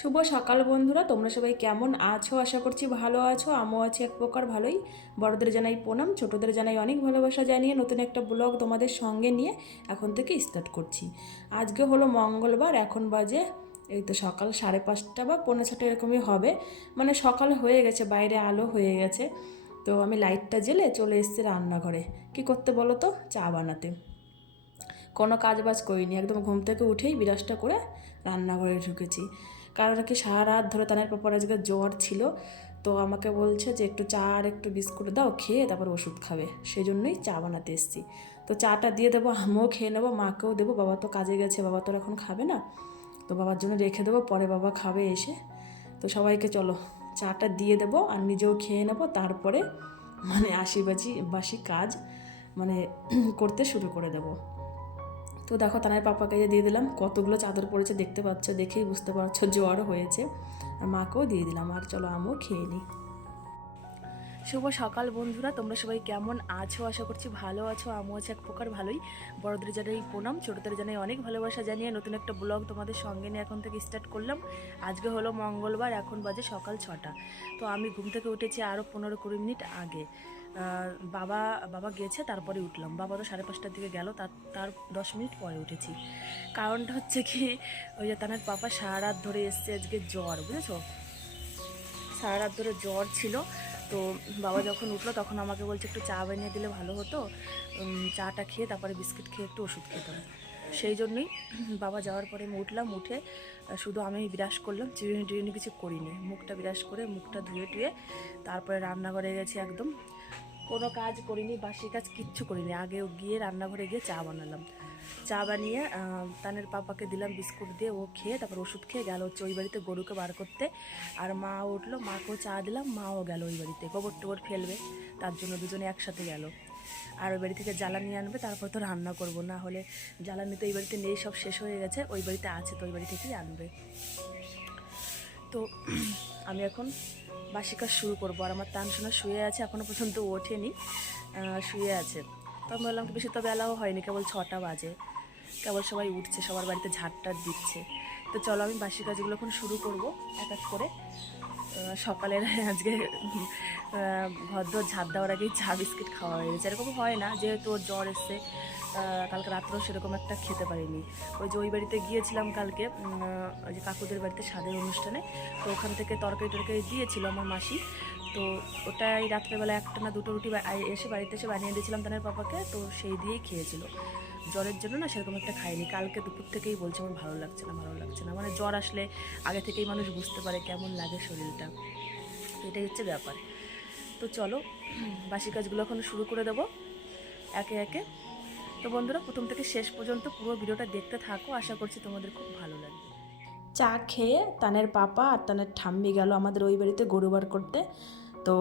শুভ সকাল বন্ধুরা, তোমরা সবাই কেমন আছো? আশা করছি ভালো আছো। আমিও আছি এক প্রকার ভালোই। বড়দের জানাই প্রণাম, ছোটদের জানাই অনেক ভালোবাসা জানিয়ে নতুন একটা ব্লগ তোমাদের সঙ্গে নিয়ে এখন থেকে স্টার্ট করছি। আজকে হলো মঙ্গলবার, এখন বাজে এই তো সকাল 5:30 বা 5:45 এরকমই হবে। মানে সকাল হয়ে গেছে, বাইরে আলো হয়ে গেছে। তো আমি লাইটটা জ্বেলে চলে এসেছি রান্নাঘরে। কি করতে বলো তো? চা বানাতে। কোনো কাজ বাজ করিনি, একদম ঘুম থেকে উঠেই বিরাজটা করে রান্নাঘরে ঢুকেছি। কারণ কি সারা রাত ধরে তানের পাপার আজকে জ্বর ছিল, তো আমাকে বলছে যে একটু চা আর একটু বিস্কুট দাও, খেয়ে তারপর ওষুধ খাবে। সেই জন্যই চা বানাতে এসেছি। তো চাটা দিয়ে দেবো, আমিও খেয়ে নেবো, মাকেও দেবো। বাবা তো কাজে গেছে, বাবা তো এখন খাবে না, তো বাবার জন্য রেখে দেবো, পরে বাবা খাবে এসে। তো সবাইকে চলো চাটা দিয়ে দেবো আর নিজেও খেয়ে নেবো, তারপরে মানে বাসি কাজ মানে করতে শুরু করে দেবো। তো দেখো তানার পাপাকে দিয়ে দিলাম, কতগুলো চাদর পড়েছে দেখতে পাচ্ছ, দেখেই বুঝতে পারছো জ্বর হয়েছে। আর মাকেও দিয়ে দিলাম, আর চলো আমিও খেয়ে নিই। শুভ সকাল বন্ধুরা, তোমরা সবাই কেমন আছো? আশা করছি ভালো আছো। আমিও আছি এক প্রকার ভালোই। বড়দের জানাই প্রণাম, ছোটদের জানাই অনেক ভালোবাসা জানিয়ে নতুন একটা ব্লগ তোমাদের সঙ্গে নিয়ে এখন থেকে স্টার্ট করলাম। আজকে হলো মঙ্গলবার, এখন বাজে সকাল 6টা। তো আমি ঘুম থেকে উঠেছি আরও 15-20 মিনিট আগে। বাবা বাবা গেছে, তারপরে উঠলাম। বাবা তো 5:30টার দিকে গেল, তার 10 মিনিট পরে উঠেছি। কারণটা হচ্ছে কি, ওই যে তানার পাপা সারা রাত ধরে এসছে আজকে জ্বর, বুঝেছো? সারা রাত ধরে জ্বর ছিল। তো বাবা যখন উঠলো তখন আমাকে বলছে একটু চা বানিয়ে দিলে ভালো হতো, চাটা খেয়ে তারপরে বিস্কিট খেয়ে একটু ওষুধ খেতাম। সেই জন্যই বাবা যাওয়ার পরে আমি উঠলাম, উঠে শুধু আমি বিরাস করলাম, চিরুনি টিরুনি কিছু করিনি। মুখটা বিরাস করে মুখটা ধুয়ে টুয়ে তারপরে রান্নাঘরে গেছি। একদম কোনো কাজ করিনি, বাসি কাজ কিচ্ছু করিনি। আগে গিয়ে রান্নাঘরে গিয়ে চা বানালাম। চা বানিয়ে তানের পাপাকে দিলাম বিস্কুট দিয়ে, ও খেয়ে তারপর ওষুধ খেয়ে গেল হচ্ছে ওই বাড়িতে গরুকে বার করতে। আর মা উঠলো, মাকেও চা দিলাম, মাও গেল ওই বাড়িতে গোবর টোবর ফেলবে, তার জন্য দুজনে একসাথে গেল। আর ওই বাড়ি থেকে জ্বালানি আনবে, তারপর তো রান্না করবো, না হলে জ্বালানি তো এই বাড়িতে নেই, সব শেষ হয়ে গেছে। ওই বাড়িতে আছে, তো ওই বাড়ি থেকেই আনবে। তো আমি এখন বাসি কাজ শুরু করবো। আর আমার তানসোনা শুয়ে আছে, এখনও পর্যন্ত ওঠেনি, শুয়ে আছে। তো আমি বললাম কি বেশি তো বেলাও হয়নি, কেবল 6টা বাজে, কেবল সবাই উঠছে, সবার বাড়িতে ঝাড়টার দিচ্ছে। তো চলো আমি বাসি কাজগুলো এখন শুরু করবো এক এক করে। সকালের আজকে ভদ্র ঝাঁট দেওয়ার আগেই চা বিস্কিট খাওয়া হয়ে গেছে। এরকম হয় না, যেহেতু ওর জ্বর এসছে, কালকে রাত্রেও সেরকম একটা খেতে পারিনি। ওই যে ওই বাড়িতে গিয়েছিলাম কালকে, ওই যে কাকুদের বাড়িতে স্বাদের অনুষ্ঠানে, তো ওখান থেকে তরকারি টরকারি দিয়েছিল আমার মাসি। তো ওটাই রাত্রেবেলা একটা না দুটো রুটি এসে বাড়িতে এসে বানিয়ে দিয়েছিলাম তাদের পাপাকে, তো সেই দিয়েই খেয়েছিল। জ্বরের জন্য না সেরকম একটা খাইনি। কালকে দুপুর থেকেই বলছে আমার ভালো লাগছে না, ভালো লাগছে না। মানে জ্বর আসলে আগে থেকেই মানুষ বুঝতে পারে কেমন লাগে শরীরটা, তো এটাই হচ্ছে ব্যাপার। তো চলো বাসি কাজগুলো এখন শুরু করে দেবো একে একে। তো বন্ধুরা, প্রথম থেকে শেষ পর্যন্ত পুরো ভিডিওটা দেখতে থাকো, আশা করছি তোমাদের খুব ভালো লাগবে। চা খেয়ে তানের পাপা আর তানের ঠাম্মি গেল আমাদের ওই বাড়িতে গরু বার করতে। তো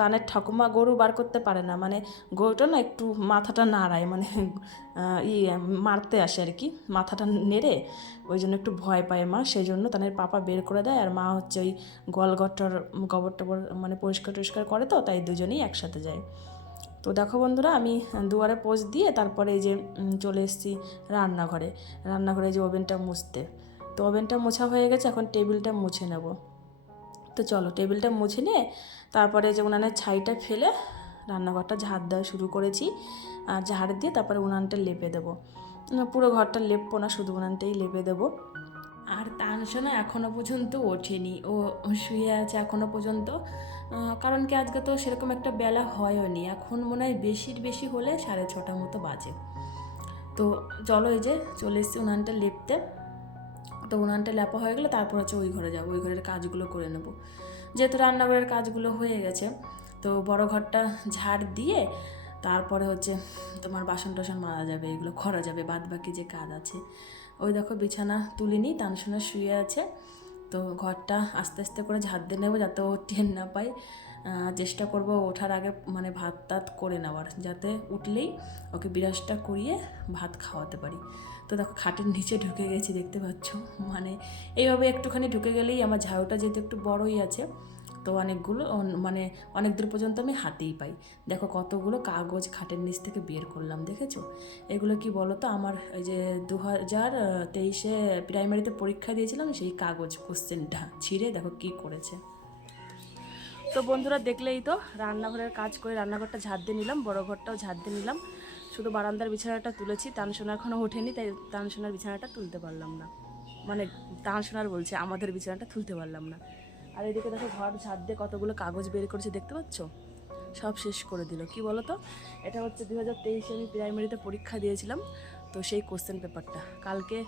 তানের ঠাকুমা গরু বার করতে পারে না, মানে গরুটা না একটু মাথাটা নাড়ায়, মানে মারতে আসে আর কি, মাথাটা নেড়ে, ওই জন্য একটু ভয় পায় মা। সেই জন্য তানের পাপা বের করে দেয়, আর মা হচ্ছে ওই গোয়ালঘরটার গোবর টোবর মানে পরিষ্কার টরিষ্কার করে, তো তাই দুজনেই একসাথে যায়। তো দেখো বন্ধুরা, আমি দুয়ারে পোঁছ দিয়ে তারপরে এই যে চলে এসেছি রান্নাঘরে। রান্নাঘরে যে ওভেনটা মুছতে, তো ওভেনটা মোছা হয়ে গেছে, এখন টেবিলটা মুছে নেব। তো চলো টেবিলটা মুছে নিয়ে তারপরে যে উনানের ছাইটা ফেলে রান্নাঘরটা ঝাড় দেওয়া শুরু করেছি। আর ঝাড় দিয়ে তারপরে উনানটা লেপে দেবো। পুরো ঘরটা লেপবো না, শুধু উনানটাই লেপে দেবো। আর তানসোনা এখনও পর্যন্ত ওঠেনি, ও শুয়ে আছে এখনও পর্যন্ত। কারণ কি আজকে তো সেরকম একটা বেলা হয়নি, এখন মনে হয় বেশি হলে 6:30 মতো বাজে। তো চলো এই যে চলে এসেছি উনানটা লেপতে। তো উনানটা লেপা হয়ে গেলে তারপর হচ্ছে ওই ঘরে যাবো, ওই ঘরের কাজগুলো করে নেব। যেহেতু রান্নাঘরের কাজগুলো হয়ে গেছে, তো বড় ঘরটা ঝাড় দিয়ে তারপরে হচ্ছে তোমার বাসন টাসন মাজা যাবে, এগুলো করা যাবে, বাদ বাকি যে কাজ আছে। ওই দেখো বিছানা তুলিনি, তানসোনা শুয়ে আছে। তো ঘরটা আস্তে আস্তে করে ঝাড় দিয়ে নেবো, যাতে ও টের না পায়। চেষ্টা করবো ওঠার আগে মানে ভাত টাত করে নেওয়ার, যাতে উঠলেই ওকে বিরাজটা করিয়ে ভাত খাওয়াতে পারি। তো দেখো খাটের নিচে ঢুকে গেছি, দেখতে পাচ্ছ। মানে এইভাবে একটুখানি ঢুকে গেলেই আমার ঝাড়ুটা যেহেতু একটু বড়ই আছে, তো অনেকগুলো মানে অনেক দূর পর্যন্ত আমি হাতেই পাই। দেখো কতগুলো কাগজ খাটের নিচ থেকে বের করলাম, দেখেছো? এগুলো কি বলো তো, আমার ওই যে 2023-এ প্রাইমারিতে পরীক্ষা দিয়েছিলাম সেই কাগজ কোশ্চেনটা ছিঁড়ে দেখো কি করেছে। তো বন্ধুরা দেখলেই তো, রান্নাঘরের কাজ করে রান্নাঘরটা ঝাড় দিয়ে নিলাম, বড় ঘরটাও ঝাড় দিয়ে নিলাম, শুধু বারান্দার বিছানাটা তুলেছি। তানসোনা এখনও ওঠেনি, তাই তানসোনার বিছানাটা তুলতে পারলাম না, মানে তানসোনার বলছে আমাদের বিছানাটা তুলতে পারলাম না। আর এদিকে দেখো ঘর ঝাড় দিয়ে কতগুলো কাগজ বের করেছে, দেখতে পাচ্ছ? সব শেষ করে দিল। কি বলো তো, এটা হচ্ছে 2023-এ আমি প্রাইমারিতে পরীক্ষা দিয়েছিলাম, তো সেই কোশ্চেন পেপারটা কালকে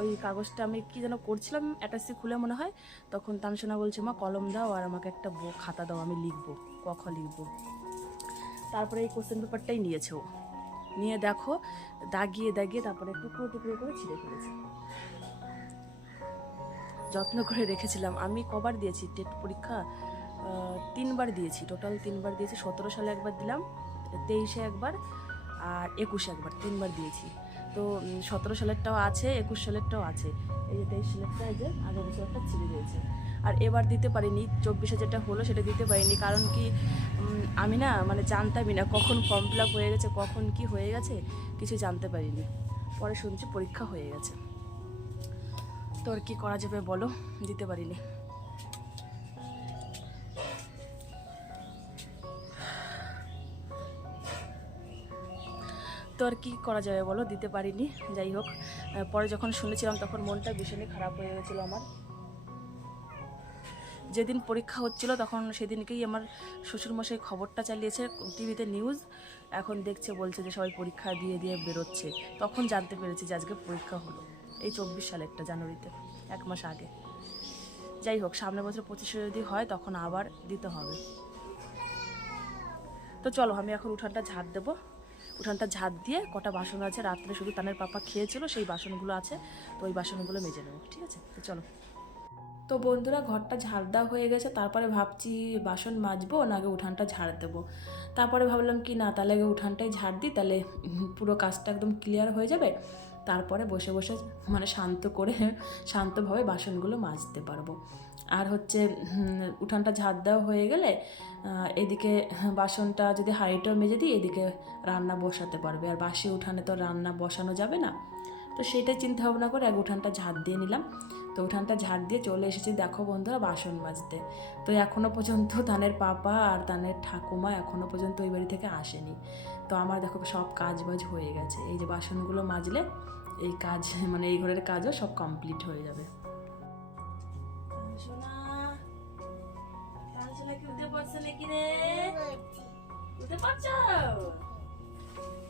ওই কাগজটা আমি কি যেন করছিলাম অ্যাটাচি খুলে মনে হয়, তখন তানসোনা বলছে মা কলম দাও আর আমাকে একটা খাতা দাও, আমি লিখবো, ক খ লিখবো। তারপরে এই কোশ্চেন পেপারটাই নিয়েছে ও, নিয়ে দেখো দাগিয়ে দাগিয়ে তারপরে টুকরো টুকরো করে ছিঁড়ে ফেলেছে। যত্ন করে রেখেছিলাম। আমি কবার দিয়েছি টেট পরীক্ষা? 3বার দিয়েছি, টোটাল 3বার দিয়েছি। 17 সালে একবার দিলাম, 23-এ একবার, আর 21-এ একবার, 3বার দিয়েছি। তো 17 সালেরটাও আছে, 21 সালেরটাও আছে, এই যে 23 সালেরটা, এই যে আগের বছরটা ছিঁড়ে দিয়েছে। আর এবার দিতে পারিনি, 24-এ যেটা হলো সেটা দিতে পারিনি, কারণ কি আমি না মানে জানতামই না কখন ফর্ম ফিল আপ হয়ে গেছে, কখন কি হয়ে গেছে কিছু জানতে পারিনি। পরে শুনছি পরীক্ষা হয়ে গেছে। তো আর কী করা যাবে বলো, দিতে পারিনি। তো আর কী করা যাবে বলো, দিতে পারিনি। যাই হোক, পরে যখন শুনেছিলাম তখন মনটা ভীষণই খারাপ হয়ে গেছিলো আমার। যেদিন পরীক্ষা হচ্ছিল তখন সেদিনকেই আমার শ্বশুরমশাই খবরটা চালিয়েছে টিভিতে নিউজ, এখন দেখছে, বলছে যে সবাই পরীক্ষা দিয়ে দিয়ে বেরোচ্ছে। তখন জানতে পেরেছি যে আজকে পরীক্ষা হলো, এই 24 সালেরটা জানুয়ারিতে, 1 মাস আগে। যাই হোক, সামনের বছর 25-এ যদি হয় তখন আবার দিতে হবে। তো চলো আমি এখন উঠানটা ঝাড় দেবো, উঠানটা ঝাড় দিয়ে কটা বাসন আছে রাত্রে শুধু তানের পাপা খেয়েছিল সেই বাসনগুলো আছে, তো ওই বাসনগুলো মেজে নেবো, ঠিক আছে? তো চলো। তো বন্ধুরা ঘরটা ঝাড় দেওয়া হয়ে গেছে, তারপরে ভাবছি বাসন মাজবো না আগে উঠানটা ঝাড় দেবো। তারপরে ভাবলাম কি না, তাহলে আগে উঠানটাই ঝাড় দিই, তাহলে পুরো কাজটা একদম ক্লিয়ার হয়ে যাবে, তারপরে বসে বসে মানে শান্তভাবে বাসনগুলো মাজতে পারবো। আর হচ্ছে উঠানটা ঝাড় দেওয়া হয়ে গেলে এদিকে বাসনটা যদি হাঁড়িটাও মেজে দিই, এদিকে রান্না বসাতে পারবে। আর বাসি উঠানে তো রান্না বসানো যাবে না, তো সেটাই চিন্তা ভাবনা করে এক উঠানটা ঝাড় দিয়ে নিলাম। তো উঠানটা ঝাড় দিয়ে চলে এসেছি দেখো বন্ধুরা বাসন মাজতে। তো এখনও পর্যন্ত তানের পাপা আর তানের ঠাকুমা এখনও পর্যন্ত ওই বাড়ি থেকে আসেনি। তো আমার দেখো সব কাজ বাজ হয়ে গেছে, এই যে বাসনগুলো মাজলে এই কাজ মানে এই ঘরের কাজও সব কমপ্লিট হয়ে যাবে। কি উঠতে পারছো নাকি রে? উঠতে পারছো?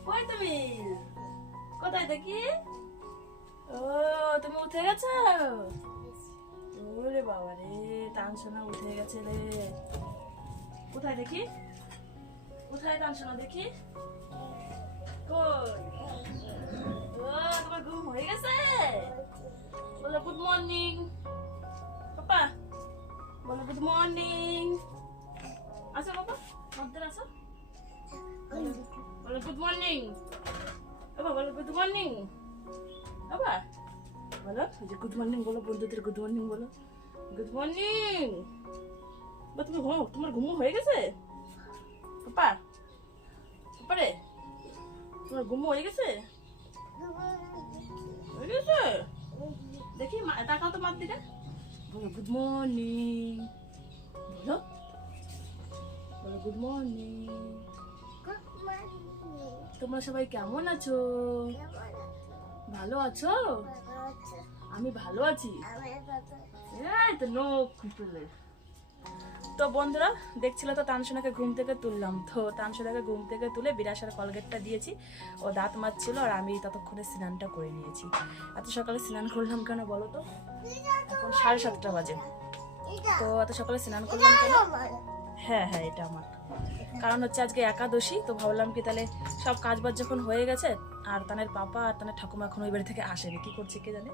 কই তুমি? কোথায় দেখি? ও তুমি উঠে গেছো? ওরে বাবা রে, তানসোনা উঠে গেছে রে। কোথায় দেখি? কোথায় তানসোনা দেখি? কই? ও তোমার ঘুম হয়ে গেছে? বলো গুড মর্নিং পাপা, বলো গুড মর্নিং। আসো বাবা, মধ্যে আসো, বলো গুড মর্নিং বাবা, বলো গুড মর্নিং বাবা, বলো যে গুড মর্নিং বলো, বন্ধুদের গুড মর্নিং বলো, গুড মর্নিং। বা তুমি তোমার ঘুম হয়ে গেছে পাপা? পাপা রে, তোমার ঘুম হয়ে গেছে? হয়ে গেছে? দেখি তাকাও তো মার দিকে, বলো গুড মর্নিং, বলো বলো গুড মর্নিং। তোমরা সবাই কেমন আছো? ভালো আছো? আমি ভালো আছি। এই তো নখ খুলে। তো বন্ধুরা দেখছিল তো তানসোনাকে ঘুম থেকে তুললাম, তো তানসোনাকে ঘুম থেকে তুলে বিরাসার কলগেটটা দিয়েছি, ও দাঁত মাজছিল আর আমি ততক্ষণে স্নানটা করে নিয়েছি। এত সকালে স্নান করলাম কেন বলো তো? এখন 7:30 বাজে। তো এত সকালে স্নান করলাম কেন? হ্যাঁ হ্যাঁ এটা আমার, কারণ হচ্ছে আজকে একাদশী, তো ভাবলাম কি তাহলে সব কাজ বাজ যখন হয়ে গেছে, আর তানের পাপা আর তানের ঠাকুমা এখন ওই বাড়ি থেকে আসেনি, কি করছে কে জানে,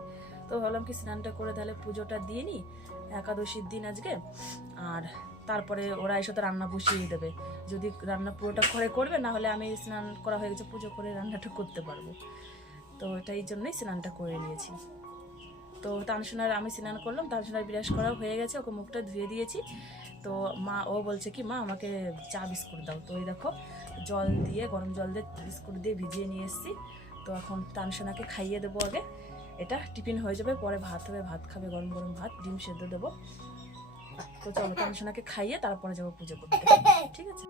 তো ভাবলাম কি স্নানটা করে তাহলে পুজোটা দিয়ে নিই একাদশীর দিন আজকে, আর তারপরে ওরা এসে তো রান্না বসিয়ে দেবে, যদি রান্না পুরোটা করে করবে, না হলে আমি স্নান করা হয়ে গেছে পুজো করে রান্নাটা করতে পারবো। তো এটাই জন্যই স্নানটা করে নিয়েছি। তো তানসোনার আমি স্নান করলাম, তানসোনার বিরাস করাও হয়ে গেছে, ওকে মুখটা ধুয়ে দিয়েছি, তো মা ও বলছে কি মা আমাকে চা বিস্কুট দাও। তো ওই দেখো জল দিয়ে গরম জল দিয়ে বিস্কুট দিয়ে ভিজিয়ে নিয়ে এসেছি। তো এখন তানসোনাকে খাইয়ে দেবো আগে, এটা টিফিন হয়ে যাবে, পরে ভাত হবে, ভাত খাবে, গরম গরম ভাত, ডিম সেদ্ধ দেবো। তো চলো তানসোনাকে খাইয়ে তারপরে যাবো পুজো করতে, ঠিক আছে?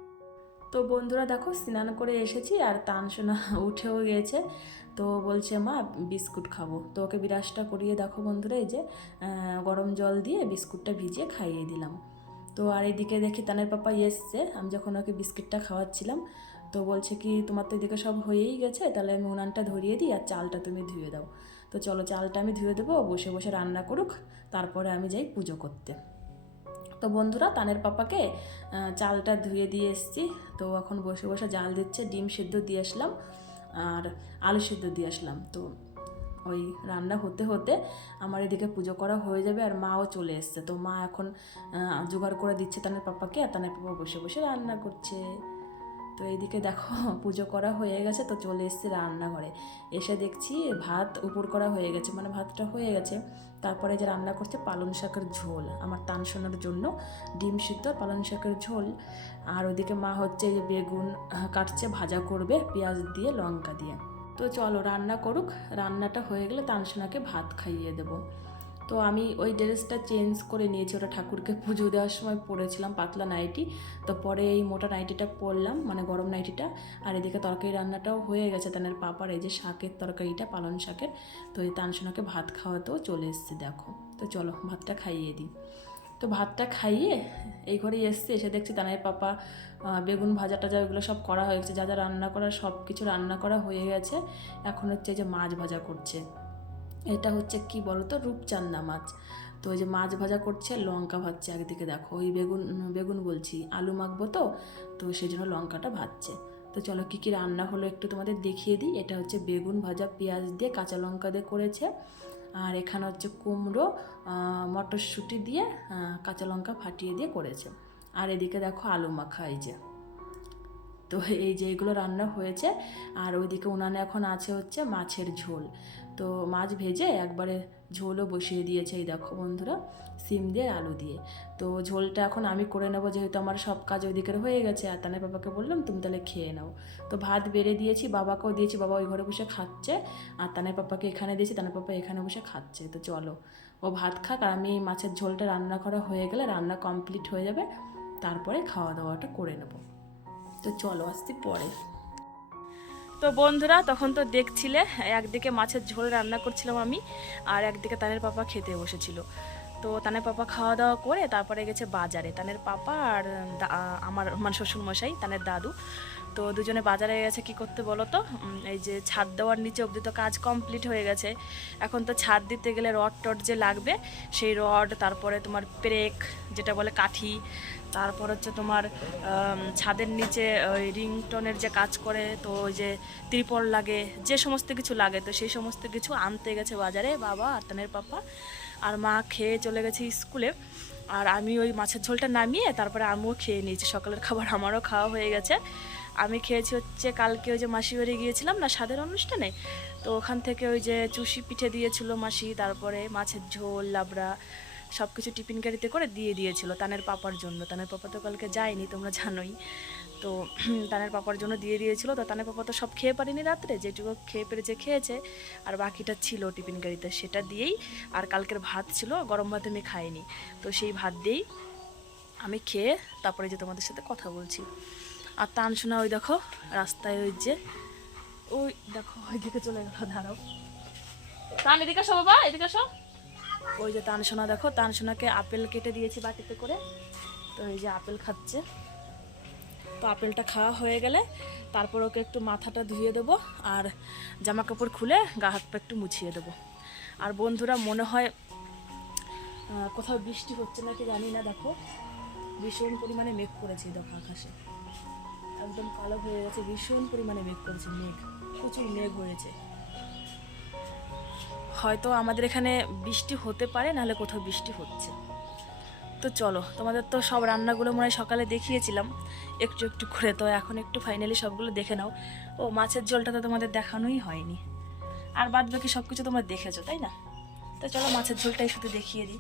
তো বন্ধুরা দেখো স্নান করে এসেছি আর তানসোনা উঠেও গিয়েছে। তো বলছে মা বিস্কুট খাবো। তো ওকে বিরাজটা করিয়ে দেখো বন্ধুরা, এই যে গরম জল দিয়ে বিস্কুটটা ভিজিয়ে খাইয়ে দিলাম। তো আর এদিকে দেখি তানের পাপা এসছে, আমি যখন ওকে বিস্কিটটা খাওয়াচ্ছিলাম তো বলছে কি তোমার তো এদিকে সব হয়েই গেছে, তাহলে আমি উনানটা ধরিয়ে দিই আর চালটা তুমি ধুয়ে দাও। তো চলো চালটা আমি ধুয়ে দেবো, বসে বসে রান্না করুক, তারপরে আমি যাই পুজো করতে। তো বন্ধুরা তানের পাপাকে চালটা ধুয়ে দিয়ে এসেছি। তো এখন বসে বসে জাল দিচ্ছে, ডিম সেদ্ধ দিয়ে আসলাম আর আলু সেদ্ধ দিয়ে আসলাম। তো ওই রান্না হতে হতে আমার এদিকে পুজো করা হয়ে যাবে আর মাও চলে এসছে। তো মা এখন জোগাড় করে দিচ্ছে তানের পাপাকে, আর তানের পাপা বসে বসে রান্না করছে। তো এইদিকে দেখো পুজো করা হয়ে গেছে, তো চলে এসেছি রান্নাঘরে। এসে দেখছি ভাত উপর করা হয়ে গেছে, মানে ভাতটা হয়ে গেছে। তারপরে যে রান্না করছে পালং শাকের ঝোল আমার তানসোনার জন্য, ডিম সিদ্ধ পালং শাকের ঝোল। আর ওইদিকে মা হচ্ছে যে বেগুন কাটছে, ভাজা করবে পেঁয়াজ দিয়ে লঙ্কা দিয়ে। তো চলো রান্না করুক, রান্নাটা হয়ে গেলে তানসোনাকে ভাত খাইয়ে দেবো। তো আমি ওই ড্রেসটা চেঞ্জ করে নিয়েছি, ওটা ঠাকুরকে পুজো দেওয়ার সময় পরেছিলাম পাতলা নাইটি। তো পরে এই মোটা নাইটিটা পরলাম, মানে গরম নাইটিটা। আর এদিকে তরকারি রান্নাটাও হয়ে গেছে তানের পাপার, এই যে শাকের তরকারিটা পালং শাকের। তো এই তানসোনাকে ভাত খাওয়াতেও চলে এসছে দেখো। তো চলো ভাতটা খাইয়ে দিই। তো ভাতটা খাইয়ে এই ঘরেই এসছে, এসে দেখছি তানের পাপা বেগুন ভাজা টাজা ওইগুলো সব করা হয়ে গেছে, যা যা রান্না করার সব কিছু রান্না করা হয়ে গেছে। এখন হচ্ছে যে মাছ ভাজা করছে, এটা হচ্ছে কি বলো তো রূপচান্দা মাছ। তো ওই যে মাছ ভাজা করছে, লঙ্কা ভাজছে একদিকে দেখো, ওই বেগুন বলছি আলু মাখবো তো, তো সেই জন্য লঙ্কাটা ভাজছে। তো চলো কী কী রান্না হলো একটু তোমাদের দেখিয়ে দিই। এটা হচ্ছে বেগুন ভাজা পেঁয়াজ দিয়ে কাঁচা লঙ্কা দিয়ে করেছে। আর এখানে হচ্ছে কুমড়ো মটরশুঁটি দিয়ে কাঁচা লঙ্কা ফাটিয়ে দিয়ে করেছে। আর এদিকে দেখো আলু মাখা, এই যে। তো এই যে এগুলো রান্না হয়েছে। আর ওইদিকে উনানে এখন আছে হচ্ছে মাছের ঝোল। তো মাছ ভেজে একবারে ঝোলও বসিয়ে দিয়েছে, এই দেখো বন্ধুরা, সিম দিয়ে আলু দিয়ে। তো ঝোলটা এখন আমি করে নেবো, যেহেতু আমার সব কাজ ওইদিকের হয়ে গেছে। আর তানের বাবাকে বললাম তুমি তাহলে খেয়ে নাও। তো ভাত বেড়ে দিয়েছি, বাবাকেও দিয়েছি, বাবা ওই ঘরে বসে খাচ্ছে। আর তানের পাপাকে এখানে দিয়েছি, তানের পাপা এখানে বসে খাচ্ছে। তো চলো ও ভাত খাক, আর আমি মাছের ঝোলটা রান্না করা হয়ে গেলে, রান্না কমপ্লিট হয়ে যাবে, তারপরে খাওয়া দাওয়াটা করে নেবো। তো চলো আসছি পরে। তো বন্ধুরা তখন তো দেখছিলে একদিকে মাছের ঝোল রান্না করছিলাম আমি, আর একদিকে তানের পাপা খেতে বসেছিল। তো তানের পাপা খাওয়া দাওয়া করে তারপরে গেছে বাজারে, তানের পাপা আর আমার মানে শ্বশুরমশাই তানের দাদু। তো দুজনে বাজারে গেছে কি করতে বলো তো, এই যে ছাদ দেওয়ার নিচে অবধি তো কাজ কমপ্লিট হয়ে গেছে। এখন তো ছাদ দিতে গেলে রড টড যে লাগবে, সেই রড, তারপরে তোমার পেরেক যেটা বলে কাঠি, তারপর হচ্ছে তোমার ছাদের নিচে ওই রিংটনের যে কাজ করে, তো ওই যে ত্রিপল লাগে, যে সমস্ত কিছু লাগে, তো সেই সমস্ত কিছু আনতে গেছে বাজারে বাবা আর তানের পাপা। আর মা খেয়ে চলে গেছে স্কুলে। আর আমি ওই মাছের ঝোলটা নামিয়ে তারপরে আমিও খেয়ে নিয়েছি, সকালের খাবার আমারও খাওয়া হয়ে গেছে। আমি খেয়েছি হচ্ছে কালকে ওই যে মাসি বাড়ি গিয়েছিলাম না স্বাদের অনুষ্ঠানে, তো ওখান থেকে ওই যে চুষি পিঠে দিয়েছিল মাসি, তারপরে মাছের ঝোল লাবড়া সব কিছু টিফিন গাড়িতে করে দিয়ে দিয়েছিল তানের পাপার জন্য। তানের পাপা তো কালকে যায়নি, তোমরা জানোই। তো তানের পাপার জন্য দিয়ে দিয়েছিল। তো তানের পাপা তো সব খেয়ে পারিনি রাত্রে, যেটুকু খেয়ে পেরেছে খেয়েছে, আর বাকিটা ছিল টিফিন গাড়িতে, সেটা দিয়েই। আর কালকের ভাত ছিল, গরম ভাত আমি খাইনি, তো সেই ভাত দিয়েই আমি খেয়ে তারপরে যে তোমাদের সাথে কথা বলছি। আর তানসোনা ওই দেখো রাস্তায়, ওই যে ওই দেখো ওইদিকে চলে গেল, দাঁড়াও তান এদিকে আসো বাবা, এদিকে আসো। ওই যে তানসোনা দেখো, তানসোনাকে আপেল কেটে দিয়েছি বাটিতে করে, তো এই যে আপেল খাচ্ছে। তো আপেলটা খাওয়া হয়ে গেলে তারপর ওকে একটু মাথাটা ধুয়ে দেবো, আর জামা কাপড় খুলে গা হাত পা একটু মুছিয়ে দেবো। আর বন্ধুরা মনে হয় কোথাও বৃষ্টি হচ্ছে নাকি জানি না, দেখো ভীষণ পরিমাণে মেঘ করেছে, দেখো আকাশে একদম কালো হয়ে গেছে, ভীষণ পরিমাণে মেঘ করেছে, মেঘ প্রচুর মেঘ হয়েছে। হয়তো আমাদের এখানে বৃষ্টি হতে পারে, নাহলে কোথাও বৃষ্টি হচ্ছে। তো চলো তোমাদের তো সব রান্নাগুলো মনে হয় সকালে দেখিয়েছিলাম একটু একটু করে, তো এখন একটু ফাইনালি সবগুলো দেখে নাও। ও মাছের ঝোলটা তো তোমাদের দেখানোই হয়নি, আর বাদ বাকি সব কিছু তোমরা দেখেছো তাই না। তো চলো মাছের ঝোলটাই শুধু দেখিয়ে দিই।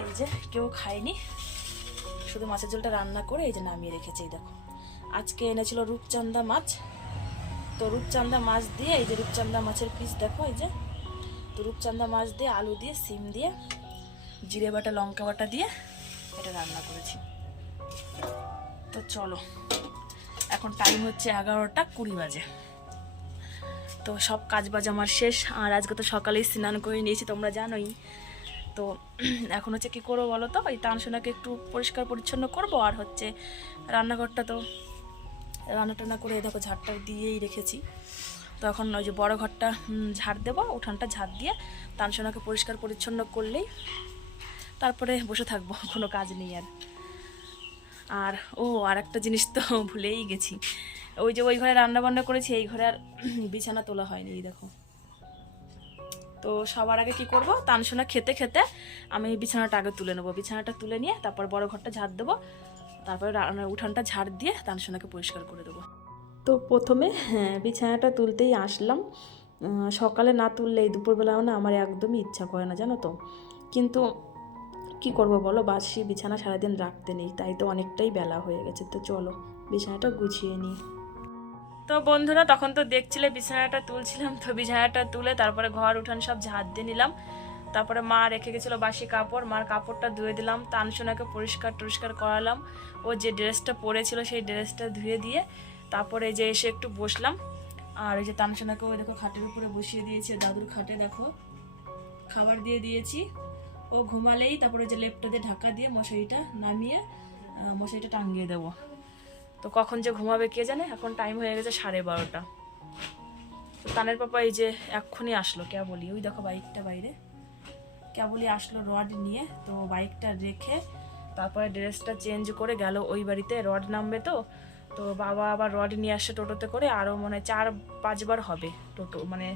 এই যে কেউ খায়নি, শুধু মাছের ঝোলটা রান্না করে এই যে নামিয়ে রেখেছি। এই দেখো আজকে এনেছিল রূপচাঁদা মাছ, তো রূপচাঁদা মাছ দিয়ে এই যে রূপচাঁদা মাছের পিস দেখো, এই যে তো রূপচাঁদা মাছ দিয়ে আলু দিয়ে সিম দিয়ে জিরে বাটা লঙ্কা বাটা দিয়ে এটা রান্না করেছি। তো চলো এখন টাইম হচ্ছে 11:20 বাজে। তো সব কাজ বাজ আমার শেষ, আর আজকে তো সকালেই স্নান করে নিয়েছি তোমরা জানোই। তো এখন হচ্ছে কী করবো বলো তো, এই তানসোনাকে একটু পরিষ্কার পরিচ্ছন্ন করবো, আর হচ্ছে রান্নাঘরটা তো রান্না টান্না করে দেখো ঝাড়টা দিয়েই রেখেছি। তো এখন ওই যে বড় ঘরটা ঝাড় দেবো, উঠানটা ঝাড় দিয়ে তানসোনাকে পরিষ্কার পরিচ্ছন্ন করলেই তারপরে বসে থাকবো, কোনো কাজ নেই আর। আর আর একটা জিনিস তো ভুলেই গেছি, ওই যে ওই ঘরে রান্না বান্না করেছি, এই ঘরে আর বিছানা তোলা হয়নি। দেখো তো সবার আগে কি করব, তানসোনা খেতে খেতে আমি বিছানাটা আগে তুলে নেবো, বিছানাটা তুলে নিয়ে তারপর বড় ঘরটা ঝাড় দেবো, তারপরে উঠানটা ঝাড় দিয়ে তানসোনাকে পরিষ্কার করে দেবো। তো প্রথমে বিছানাটা তুলতেই আসলাম, সকালে না তুললেই দুপুরবেলাও না আমার একদমই ইচ্ছা করে না জানো তো, কিন্তু কি করব বলো, বাসি বিছানা সারাদিন রাখতে নেই, তাই তো অনেকটাই বেলা হয়ে গেছে। তো চলো বিছানাটা গুছিয়ে নিই। তো বন্ধুরা তখন তো দেখছিলে বিছানাটা তুলছিলাম, তো বিছানাটা তুলে তারপরে ঘর উঠান সব ঝাড় দিয়ে নিলাম। তারপরে মা রেখে গেছিলো বাসি কাপড়, মার কাপড়টা ধুয়ে দিলাম, তানসোনাকে পরিষ্কার করালাম, ও যে ড্রেসটা পরেছিল সেই ড্রেসটা ধুয়ে দিয়ে তারপরে যে এসে একটু বসলাম। আর এই যে তানসোনাকে ওই দেখো খাটের উপরে বসিয়ে দিয়েছি, দাদুর খাটে দেখো খাবার দিয়ে দিয়েছি, ও ঘুমালেই তারপরে যে লেপটা দিয়ে ঢাকা দিয়ে মশারিটা নামিয়ে মশারিটা টাঙিয়ে দেবো। তো কখন যে ঘুমাবে কে জানে, এখন টাইম হয়ে গেছে 12:30। তো তানের পাপা এই যে এক্ষুনি আসলো, কেবলই ওই দেখো বাইকটা বাইরে, কেবলই আসলো রড নিয়ে। তো বাইকটা রেখে তারপরে ড্রেসটা চেঞ্জ করে গেল ওই বাড়িতে, রড নামবে তো। তো বাবা আবার রড নিয়ে আসে টোটোতে করে, আরও মনে 4-5 বার হবে টোটো, মানে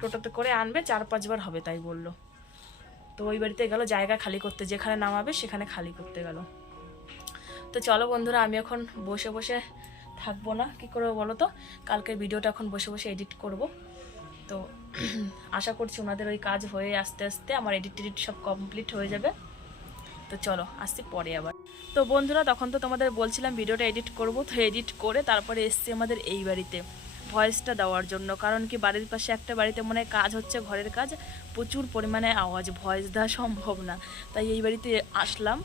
টোটোতে করে আনবে 4-5 বার হবে তাই বললো। তো ওই বাড়িতে গেল জায়গা খালি করতে, যেখানে নামাবে সেখানে খালি করতে গেল। তো চলো বন্ধুরা আমি এখন বসে বসে থাকবো না, কি করবো বলো তো, কালকের ভিডিওটা এখন বসে বসে এডিট করব। তো আশা করছি ওনাদের ওই কাজ হয়ে আস্তে আস্তে আমার এডিট সব কমপ্লিট হয়ে যাবে। তো চলো আসছি পরে আবার। তো বন্ধুরা তখন তো তোমাদের বলছিলাম ভিডিওটা এডিট করব, তো এডিট করে তারপরে এসছি আমাদের এই বাড়িতে ভয়েসটা দেওয়ার জন্য। কারণ কি বাড়ির পাশে একটা বাড়িতে মনে কাজ হচ্ছে, ঘরের কাজ, প্রচুর পরিমাণে আওয়াজ, ভয়েস দেওয়া সম্ভব না, তাই এই বাড়িতে আসলাম।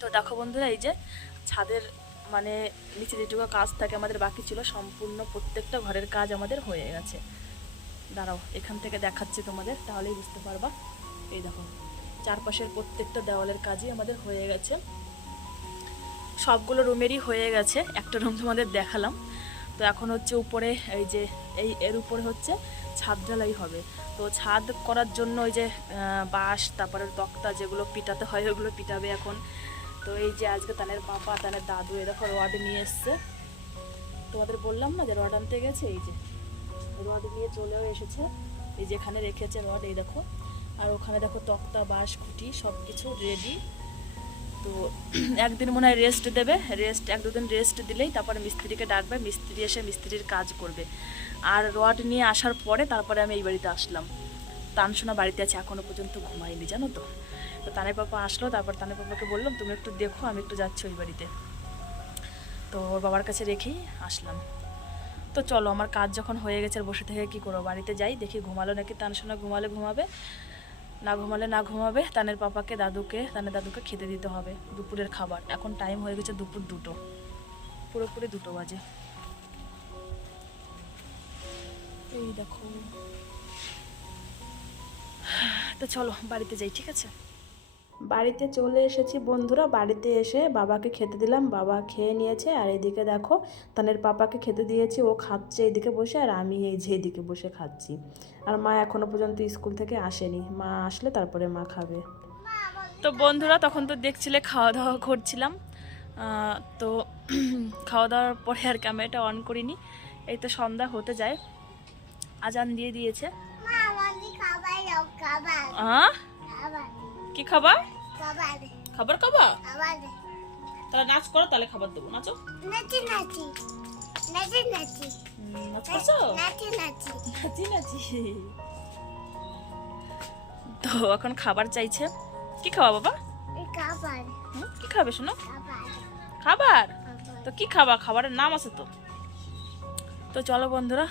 তো দেখো বন্ধুরা এই যে ছাদের মানে নিচে যেটুকু কাজ থাকে আমাদের বাকি ছিল, সম্পূর্ণ প্রত্যেকটা ঘরের কাজ আমাদের হয়ে গেছে। দাঁড়াও এখান থেকে দেখাচ্ছি তোমাদের, তাহলেই বুঝতে পারবা। এই দেখো চারপাশের প্রত্যেকটা দেওয়ালের কাজই আমাদের হয়ে গেছে, সবগুলো রুমেরই হয়ে গেছে, একটা রুম তোমাদের দেখালাম। তো এখন হচ্ছে উপরে এই যে এর উপরে হচ্ছে ছাদ ঢালাই হবে। তো ছাদ করার জন্য ওই যে বাঁশ তারপরে তক্তা যেগুলো পিটাতে হয় ওগুলো পিটাবে এখন। তো এই যে আজকে তানের পাপা তানের দাদু এরকম রড নিয়ে এসছে, তোমাদের বললাম না যে রড আনতে গেছে, এই যে রড নিয়ে চলেও এসেছে, এই যেখানে রেখেছে রড এই দেখো, আর ওখানে দেখো তক্তা বাঁশ খুঁটি সব কিছু রেডি। তো একদিন মনে হয় রেস্ট দেবে, 1-2 দিন রেস্ট দিলেই তারপরে মিস্ত্রিকে ডাকবে, মিস্ত্রি এসে মিস্ত্রির কাজ করবে। আর রড নিয়ে আসার পরে তারপরে আমি এই বাড়িতে আসলাম। তানসোনা বাড়িতে আছে, এখনও পর্যন্ত ঘুমাইনি জানো তো। তো তানের পাপা আসলো, তারপর তানের পাপাকে বললাম তুমি একটু দেখো, আমি একটু যাচ্ছি ওই বাড়িতে। তো ওর বাবার কাছে রেখেই আসলাম। তো চলো আমার কাজ যখন হয়ে গেছে আর বসে থেকে কী করবো, বাড়িতে যাই দেখি ঘুমালো নাকি তানসোনা, ঘুমালে ঘুমাবে, না ঘুমালে না ঘুমাবে। তানের পাপাকে তানের দাদুকে খেতে দিতে হবে দুপুরের খাবার। এখন টাইম হয়ে গেছে দুপুর 2, পুরোপুরি 2 বাজে। এই দেখো তো চলো বাড়িতে যাই, ঠিক আছে। বাড়িতে চলে এসেছি বন্ধুরা, বাড়িতে এসে বাবাকে খেতে দিলাম, বাবা খেয়ে নিয়েছে। আর এদিকে দেখো তানের পাপাকে খেতে দিয়েছি, ও খাচ্ছে এদিকে বসে, আর আমি এই যে এদিকে বসে খাচ্ছি। আর মা এখনো পর্যন্ত স্কুল থেকে আসেনি, মা আসলে তারপরে মা খাবে। তো বন্ধুরা তখন তো দেখছিলে খাওয়া দাওয়া করছিলাম, তো খাওয়া দাওয়ার পরে আর ক্যামেরাটা অন করিনি। এই তো সন্ধ্যা হতে যায়, আজান দিয়ে দিয়েছে। কি খাবার? খাবার খাবা? তাহলে নাচ করো, তাহলে খাবার দেবো, নাচো। তো এখন খাবার চাইছে। কি খাওয়া বাবা? কি খাবে শোনো? খাবার? তো কি খাবার? খাবারের নাম আছে তো। তো চলো বন্ধুরা,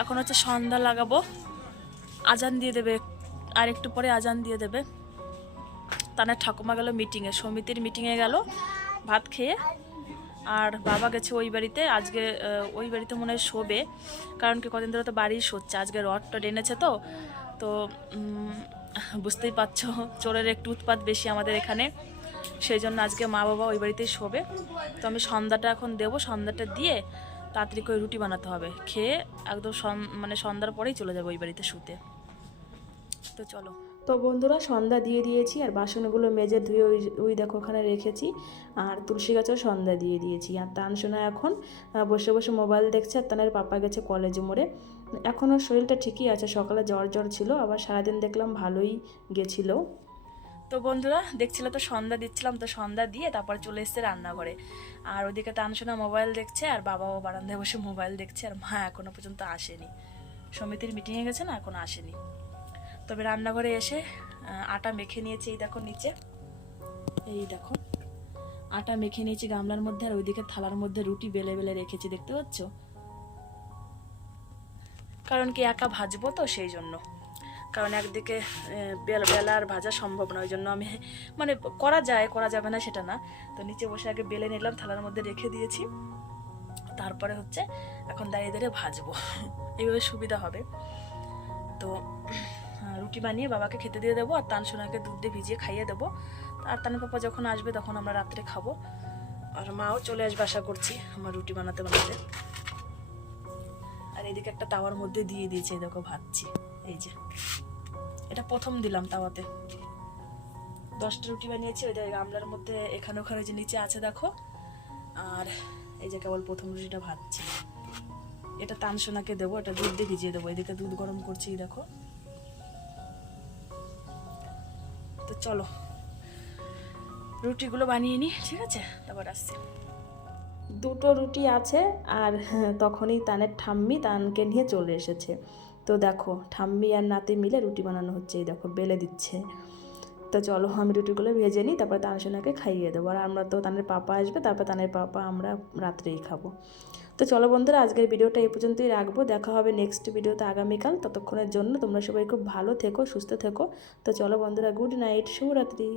এখন হচ্ছে সন্ধ্যা লাগাবো, আজান দিয়ে দেবে, আর একটু পরে আজান দিয়ে দেবে। তানের ঠাকুমা গেল মিটিংয়ে, সমিতির মিটিংয়ে গেল ভাত খেয়ে। আর বাবা গেছে ওই বাড়িতে, আজকে ওই বাড়িতে মনে হয় শোবে, কারণ কি কদিন ধরে তো বাড়ি শোচ্ছে, আজকে রড টড এনেছে তো। তো বুঝতেই পারছো চোরের একটু উৎপাত বেশি আমাদের এখানে, সেই জন্য আজকে মা বাবা ওই বাড়িতেই শোবে। তো আমি সন্ধ্যাটা এখন দেবো, সন্ধ্যাটা দিয়ে তাড়াতাড়ি করে রুটি বানাতে হবে, খেয়ে একদম মানে সন্ধ্যার পরেই চলে যাবে ওই বাড়িতে শুতে। তো চলো। তো বন্ধুরা সন্ধ্যা দিয়ে দিয়েছি, আর বাসনগুলো মেজে ধুয়ে ওই দেখো ওখানে রেখেছি, আর তুলসী গাছেও সন্ধ্যা দিয়ে দিয়েছি। আর তানসোনা এখন বসে বসে মোবাইল দেখছে, আর তানের পাপা গেছে কলেজে মোড়ে। এখনও শরীরটা ঠিকই আছে, সকালে জ্বর ছিল, আবার সারাদিন দেখলাম ভালোই গেছিলো। তো বন্ধুরা দেখছিল তো সন্ধ্যা দিচ্ছিলাম, তো সন্ধ্যা দিয়ে তারপর চলে এসেছে রান্নাঘরে। আর ওদিকে তানসোনা মোবাইল দেখছে, আর বাবাও বারান্দায় বসে মোবাইল দেখছে, আর মা এখনো পর্যন্ত আসেনি, সমিতির মিটিংয়ে গেছে না, এখনো আসেনি। তবে রান্নাঘরে এসে আটা মেখে নিয়েছি, এই দেখো নিচে, এই দেখো আটা মেখে নিয়েছি গামলার মধ্যে, আর ওইদিকে থালার মধ্যে রুটি বেলে বেলে রেখেছি, দেখতে পাচ্ছ। কারণ কি একা ভাজবো তো সেই জন্য, কারণ একদিকে বেলা আর ভাজা সম্ভব না, ওই জন্য আমি মানে করা যাবে না সেটা না। তো নিচে বসে আগে বেলে নিলাম, থালার মধ্যে রেখে দিয়েছি, তারপরে হচ্ছে এখন দাঁড়িয়ে দাঁড়িয়ে ভাজবো, এইভাবে সুবিধা হবে। তো রুটি বানিয়ে বাবাকে খেতে দিয়ে দেবো, আর তানসোনাকে দুধ দিয়ে ভিজিয়ে খাইয়ে দেবো। আর তানের পাপা যখন আসবে তখন আমরা রাত্রে খাবো, আর মাও চলে আসবে আশা করছি আমার রুটি বানাতে বানাতে। আর এদিকে একটা তাওয়ার মধ্যে দিয়ে দিয়েছে, দেখো ভাজছি, এই যে এটা প্রথম দিলাম তাওয়াতে। 10টা রুটি বানিয়েছি, ওই গামলার মধ্যে এখানে ওখানে যে নিচে আছে দেখো, আর এই যে কেবল প্রথম রুটিটা ভাজছি। এটা তানসোনাকে দেবো, এটা দুধ দিয়ে ভিজিয়ে দেবো, এদিকে দুধ গরম করছি দেখো। তো চলো রুটিগুলো বানিয়ে নিই, ঠিক আছে, তারপর আসছি। 2টো রুটি আছে, আর তখনই তানের ঠাম্মি তানকে নিয়ে চলে এসেছে। তো দেখো ঠাম্মি আর নাতি মিলে রুটি বানানো হচ্ছে, এই দেখো বেলে দিচ্ছে। তো চলো আমি রুটিগুলো ভেজে নিই, তারপর তানসোনাকে খাইয়ে দেবো, আর আমরা তো তানের পাপা আসবে, তারপর তানের পাপা আমরা রাত্রেই খাবো। তো চলো বন্ধুরা আজকের ভিডিওটা এই পর্যন্তই রাখবো, দেখা হবে নেক্সট ভিডিওতে আগামীকাল। ততক্ষণের জন্য তোমরা সবাই খুব ভালো থেকো, সুস্থ থেকো। তো চলো বন্ধুরা, গুড নাইট, শুভরাত্রি।